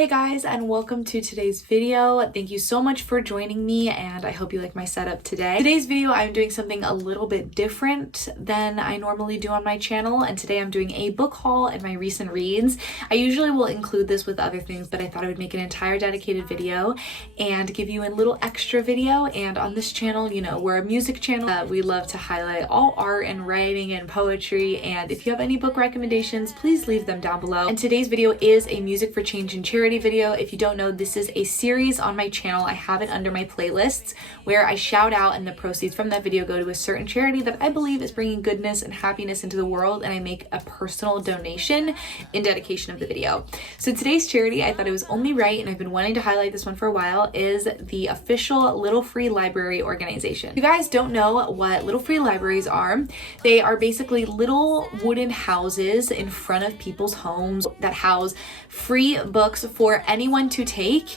Hey guys, and welcome to today's video. Thank you so much for joining me, and I hope you like my setup today. Today's video, I'm doing something a little bit different than I normally do on my channel, and today I'm doing a book haul and my recent reads. I usually will include this with other things, but I thought I would make an entire dedicated video and give you a little extra video. And on this channel, you know, we're a music channel. We love to highlight all art and writing and poetry, and if you have any book recommendations, please leave them down below. And today's video is a Music for Change and Charity video. If you don't know, this is a series on my channel. I have it under my playlists where I shout out, and the proceeds from that video go to a certain charity that I believe is bringing goodness and happiness into the world, and I make a personal donation in dedication of the video. So today's charity, I thought it was only right, and I've been wanting to highlight this one for a while, is the official Little Free Library organization. If you guys don't know what Little Free Libraries are, they are basically little wooden houses in front of people's homes that house free books for anyone to take.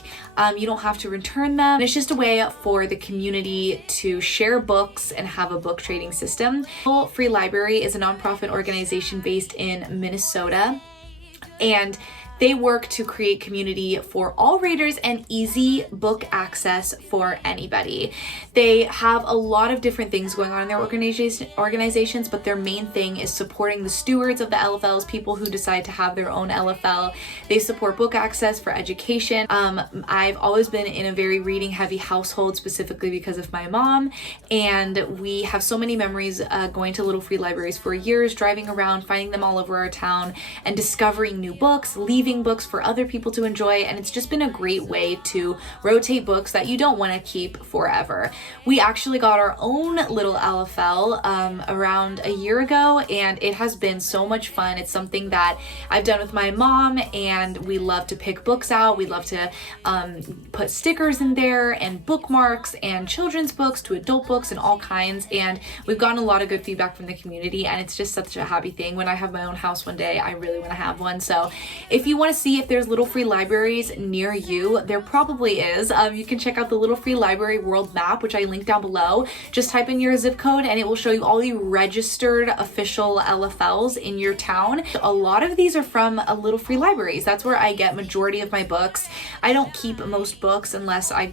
You don't have to return them. It's just a way for the community to share books and have a book trading system. Little Free Library is a nonprofit organization based in Minnesota, and they work to create community for all readers and easy book access for anybody. They have a lot of different things going on in their organizations, but their main thing is supporting the stewards of the LFLs, people who decide to have their own LFL. They support book access for education. I've always been in a very reading heavy household, specifically because of my mom, and we have so many memories going to Little Free Libraries for years, driving around, finding them all over our town, and discovering new books, leaving books for other people to enjoy, and it's just been a great way to rotate books that you don't want to keep forever. We actually got our own little LFL around a year ago, and it has been so much fun. It's something that I've done with my mom, and we love to pick books out. We love to put stickers in there and bookmarks and children's books to adult books and all kinds, and we've gotten a lot of good feedback from the community, and it's just such a happy thing. When I have my own house one day, I really want to have one. So if you want to see if there's Little Free Libraries near you, there probably is. You can check out the Little Free Library world map, which I linked down below. Just type in your zip code and it will show you all the registered official LFLs in your town. A lot of these are from Little Free Libraries. That's where I get majority of my books. I don't keep most books unless I,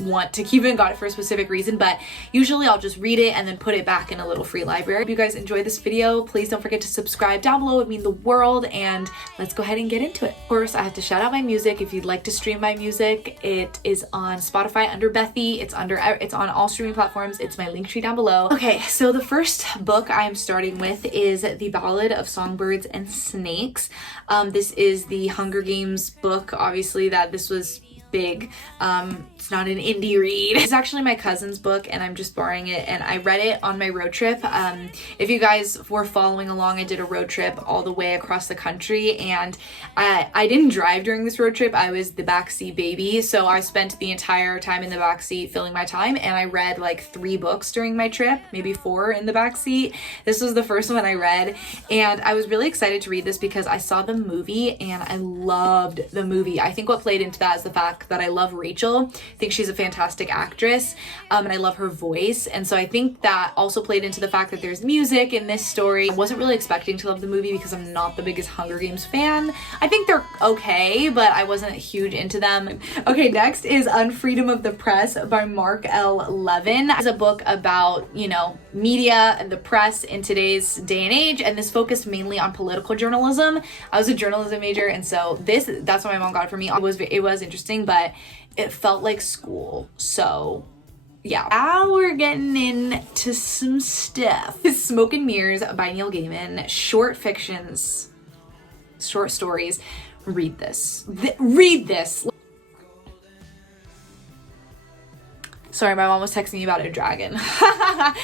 want to keep it and got it for a specific reason, but usually I'll just read it and then put it back in a Little Free Library. If you guys enjoyed this video, please don't forget to subscribe down below. It would mean the world, and let's go ahead and get into it. Of course, I have to shout out my music. If you'd like to stream my music, it is on Spotify under Bethy. It's on all streaming platforms. It's my link tree down below. Okay, so the first book I am starting with is The Ballad of Songbirds and Snakes. This is the Hunger Games book. Obviously this was big. It's not an indie read. It's actually my cousin's book, and I'm just borrowing it, and I read it on my road trip. If you guys were following along, I did a road trip all the way across the country, and I didn't drive during this road trip. I was the backseat baby, so I spent the entire time in the backseat filling my time, and I read like 3 books during my trip, maybe 4 in the backseat. This was the first one I read, and I was really excited to read this because I saw the movie and I loved the movie. I think what played into that is the fact that I love Rachel. I think she's a fantastic actress, and I love her voice, and so I think that also played into the fact that there's music in this story. I wasn't really expecting to love the movie because I'm not the biggest Hunger Games fan. I think they're okay, but I wasn't huge into them. Okay, next is Unfreedom of the Press by Mark L. Levin. It's a book about, media and the press in today's day and age, and this focused mainly on political journalism. I was a journalism major, and so that's what my mom got it for me. It was interesting, but it felt like school. So yeah. Now we're getting into some stuff. Smoke and Mirrors by Neil Gaiman. Short fictions, short stories. Read this. Read this. Sorry, my mom was texting me about a dragon.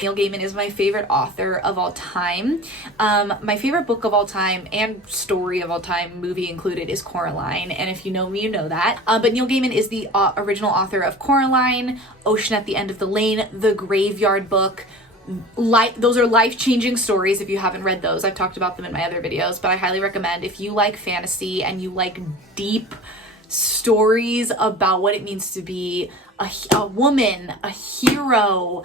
Neil Gaiman is my favorite author of all time. My favorite book of all time and story of all time, movie included, is Coraline. And if you know me, you know that. But Neil Gaiman is the original author of Coraline, Ocean at the End of the Lane, The Graveyard Book. Those are life-changing stories. If you haven't read those, I've talked about them in my other videos, but I highly recommend if you like fantasy and you like deep stories about what it means to be a woman, a hero,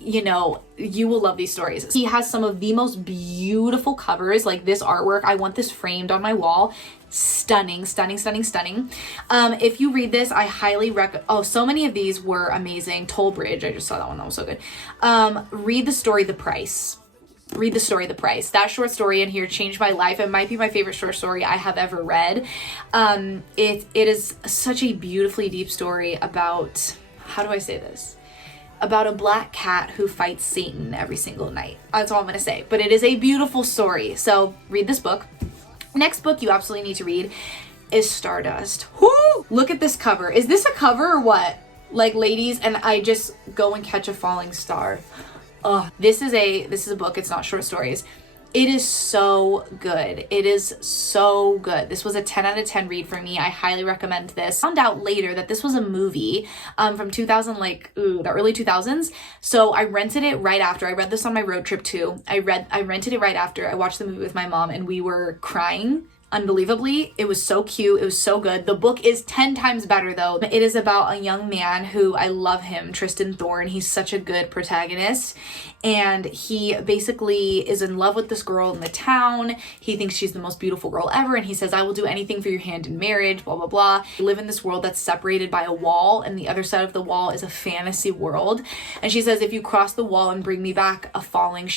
you will love these stories. He has some of the most beautiful covers, like this artwork. I want this framed on my wall. stunning, stunning, stunning, stunning. If you read this, I highly recommend. Oh, so many of these were amazing. Toll Bridge, I just saw that one. That was so good. Read the story, The Price. Read the story, The Price. That short story in here changed my life. It might be my favorite short story I have ever read. It is such a beautifully deep story about, how do I say this? About a black cat who fights Satan every single night. That's all I'm gonna say. But it is a beautiful story. So read this book. Next book you absolutely need to read is Stardust. Whoo! Look at this cover. Is this a cover or what? Like, ladies, and I just go and catch a falling star. This is a book. It's not short stories. It is so good. It is so good. This was a 10 out of 10 read for me. I highly recommend this. Found out later that this was a movie from 2000, the early 2000s. So I rented it right after. I read this on my road trip too. I rented it right after. I watched the movie with my mom and we were crying unbelievably. It was so cute. It was so good. The book is 10 times better though. It is about a young man who, I love him, Tristan Thorne. He's such a good protagonist. And he basically is in love with this girl in the town. He thinks she's the most beautiful girl ever. And he says, I will do anything for your hand in marriage, blah, blah, blah. They live in this world that's separated by a wall. And the other side of the wall is a fantasy world. And she says, if you cross the wall and bring me back a falling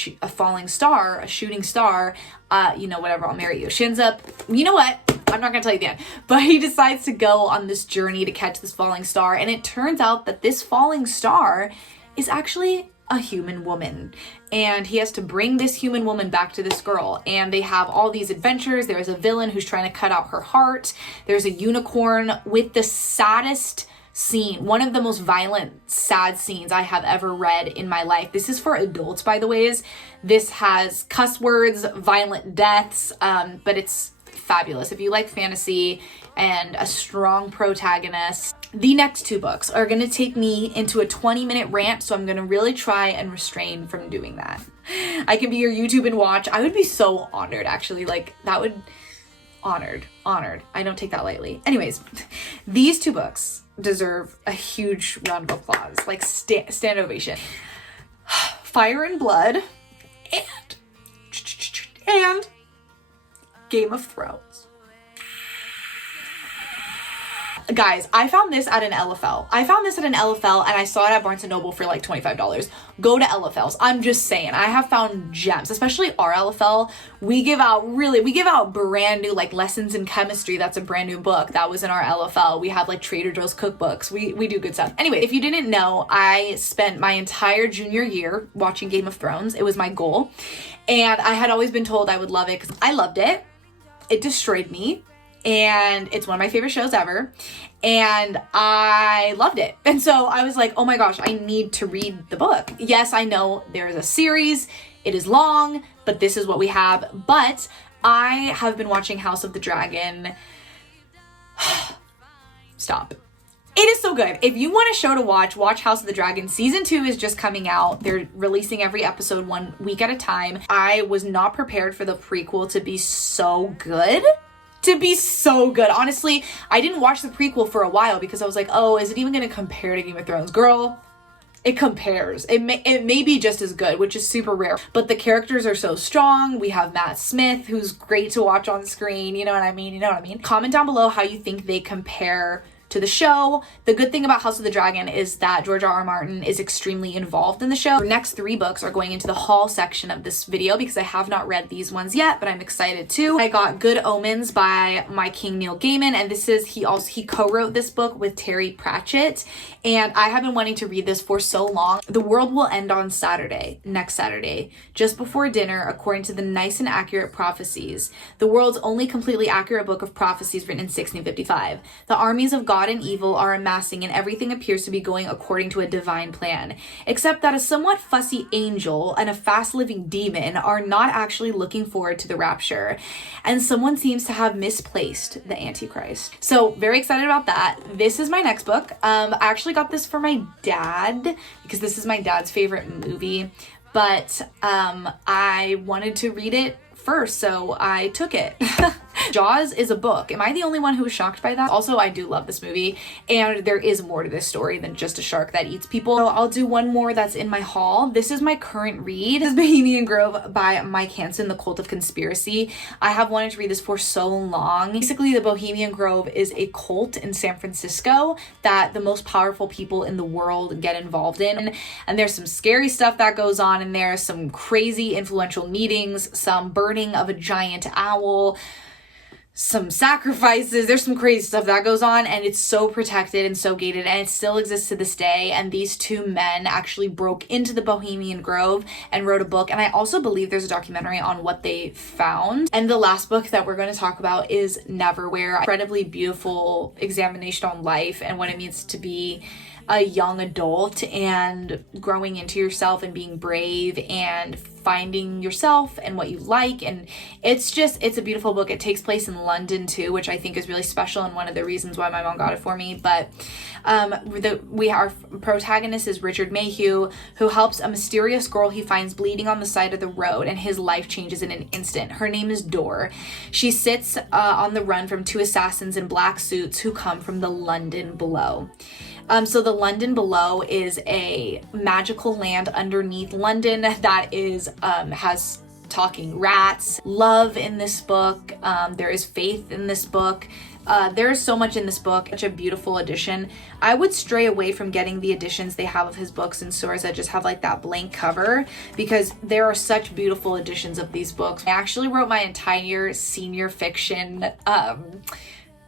star, a shooting star, whatever, I'll marry you. She ends up, you know what? I'm not gonna tell you the end, but he decides to go on this journey to catch this falling star. And it turns out that this falling star is actually a human woman. And he has to bring this human woman back to this girl. And they have all these adventures. There's a villain who's trying to cut out her heart. There's a unicorn with the saddest scene, one of the most violent, sad scenes I have ever read in my life. This is for adults, by the way. This has cuss words, violent deaths, but it's fabulous. If you like fantasy and a strong protagonist. The next two books are going to take me into a 20-minute rant, so I'm going to really try and refrain from doing that. I can be your YouTube and watch. I would be so honored, actually. Honored. I don't take that lightly. Anyways, these two books deserve a huge round of applause, stand ovation. Fire and Blood and Game of Thrones. Guys, I found this at an LFL. And I saw it at Barnes & Noble for like $25. Go to LFLs. I'm just saying, I have found gems, especially our LFL. We give out brand new, lessons in chemistry. That's a brand new book. That was in our LFL. We have Trader Joe's cookbooks. We do good stuff. Anyway, if you didn't know, I spent my entire junior year watching Game of Thrones. It was my goal. And I had always been told I would love it because I loved it. It destroyed me. And it's one of my favorite shows ever. And I loved it. And so I was like, oh my gosh, I need to read the book. Yes, I know there is a series. It is long, but this is what we have. But I have been watching House of the Dragon. Stop. It is so good. If you want a show to watch House of the Dragon. Season 2 is just coming out. They're releasing every episode 1 week at a time. I was not prepared for the prequel to be so good. Honestly, I didn't watch the prequel for a while because I was like, oh, is it even going to compare to Game of Thrones? Girl, it compares. It may be just as good, which is super rare. But the characters are so strong. We have Matt Smith, who's great to watch on screen. You know what I mean? Comment down below how you think they compare to the show. The good thing about House of the Dragon is that George R.R. Martin is extremely involved in the show. The next 3 books are going into the haul section of this video because I have not read these ones yet, but I'm excited too. I got Good Omens by my king Neil Gaiman, and he co-wrote this book with Terry Pratchett, and I have been wanting to read this for so long. The world will end on next Saturday, just before dinner, according to the nice and accurate prophecies. The world's only completely accurate book of prophecies written in 1655. The armies of God and evil are amassing, and everything appears to be going according to a divine plan, except that a somewhat fussy angel and a fast-living demon are not actually looking forward to the rapture, and someone seems to have misplaced the Antichrist. So very excited about that. This is my next book. I actually got this for my dad because this is my dad's favorite movie, but I wanted to read it first, so I took it. Jaws is a book. Am I the only one who was shocked by that? Also, I do love this movie, and there is more to this story than just a shark that eats people. So I'll do one more that's in my haul. This is my current read. This is Bohemian Grove by Mike Hansen, The Cult of Conspiracy. I have wanted to read this for so long. Basically, the Bohemian Grove is a cult in San Francisco that the most powerful people in the world get involved in. And there's some scary stuff that goes on in there, some crazy influential meetings, some burning of a giant owl, some sacrifices. There's some crazy stuff that goes on, and it's so protected and so gated, and it still exists to this day. And these two men actually broke into the Bohemian Grove and wrote a book, and I also believe there's a documentary on what they found. And the last book that we're going to talk about is Neverwhere. Incredibly beautiful examination on life and what it means to be a young adult and growing into yourself and being brave and finding yourself and what you like. And it's a beautiful book. It takes place in London too, which I think is really special and one of the reasons why my mom got it for me. But our protagonist is Richard Mayhew, who helps a mysterious girl he finds bleeding on the side of the road, and his life changes in an instant. Her name is Dor. She sits on the run from two assassins in black suits who come from the London Below. So the London Below is a magical land underneath London that has talking rats. Love in this book. There is faith in this book. There is so much in this book. Such a beautiful edition. I would stray away from getting the editions they have of his books in stores that just have like that blank cover, because there are such beautiful editions of these books. I actually wrote my entire senior fiction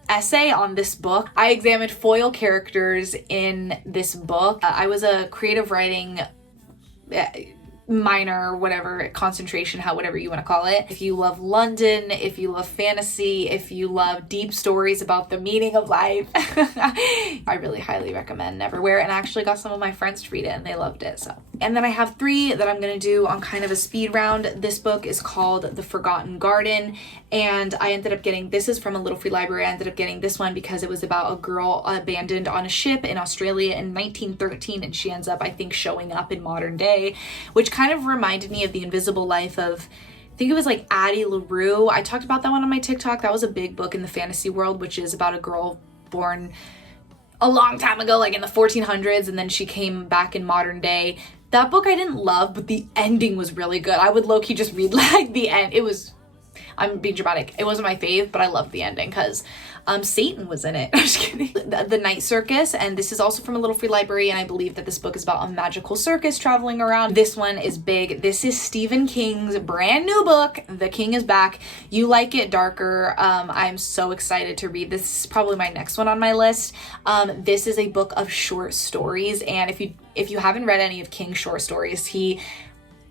essay on this book. I examined foil characters in this book. I was a creative writing minor, whatever, concentration, whatever you want to call it. If you love London, if you love fantasy, if you love deep stories about the meaning of life, I really highly recommend Neverwhere, and I actually got some of my friends to read it and they loved it. So, and then I have 3 that I'm going to do on kind of a speed round. This book is called The Forgotten Garden, and I ended up getting, this is from a little free library. I ended up getting this one because it was about a girl abandoned on a ship in Australia in 1913, and she ends up, I think, showing up in modern day, which kind of reminded me of The Invisible Life of, I think it was like Addie LaRue. I talked about that one on my TikTok. That was a big book in the fantasy world, which is about a girl born a long time ago, like in the 1400s, and then she came back in modern day. That book I didn't love, but the ending was really good. I would low-key just read like the end. I'm being dramatic. It wasn't my fave, but I loved the ending because Satan was in it. I'm just kidding. The Night Circus, and this is also from a little free library, and I believe that this book is about a magical circus traveling around. This one is big. This is Stephen King's brand new book, The King is Back. You Like It Darker. I'm so excited to read this. This is probably my next one on my list. This is a book of short stories, and if you haven't read any of King's short stories, he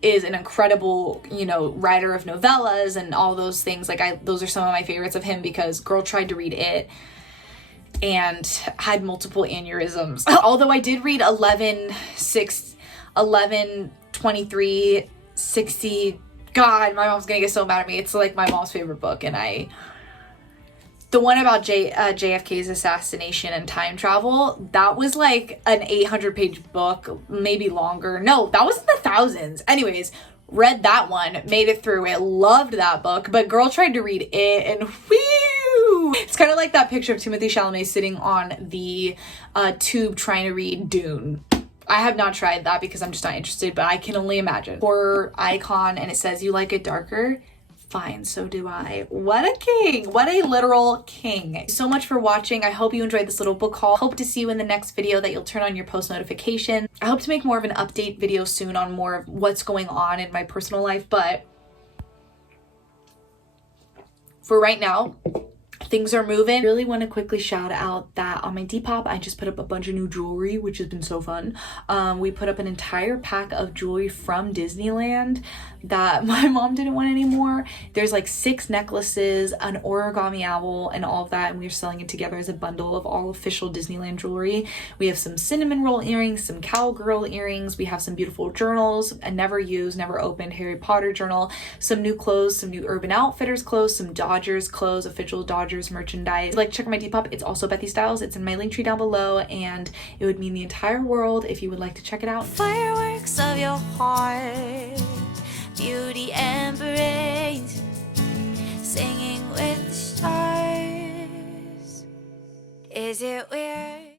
is an incredible, writer of novellas and all those things. Those are some of my favorites of him, because girl tried to read it and had multiple aneurysms. Although I did read 11:23:60. God, my mom's gonna get so mad at me. It's like my mom's favorite book, and the one about JFK's assassination and time travel, that was like an 800-page book, maybe longer. No, that was in the thousands. Anyways, read that one, made it through it, loved that book, but girl tried to read it, and whew! It's kind of like that picture of Timothée Chalamet sitting on the tube trying to read Dune. I have not tried that because I'm just not interested, but I can only imagine. Horror icon, and it says You Like It Darker? Fine, so do I. What a king. What a literal king. Thank you so much for watching. I hope you enjoyed this little book haul. Hope to see you in the next video, that you'll turn on your post notification. I hope to make more of an update video soon on more of what's going on in my personal life, but for right now, things are moving. I really want to quickly shout out that on my Depop, I just put up a bunch of new jewelry, which has been so fun. We put up an entire pack of jewelry from Disneyland that my mom didn't want anymore. There's like 6 necklaces, an origami owl, and all of that, and we're selling it together as a bundle of all official Disneyland jewelry. We have some cinnamon roll earrings, some cowgirl earrings, we have some beautiful journals, a never used, never opened Harry Potter journal, some new clothes, some new Urban Outfitters clothes, some Dodgers clothes, official Dodgers merchandise. Check my Depop. It's also Bethy Styles. It's in my link tree down below, and it would mean the entire world if you would like to check it out. Fireworks of your heart, beauty and parade, singing with the stars. Is it weird?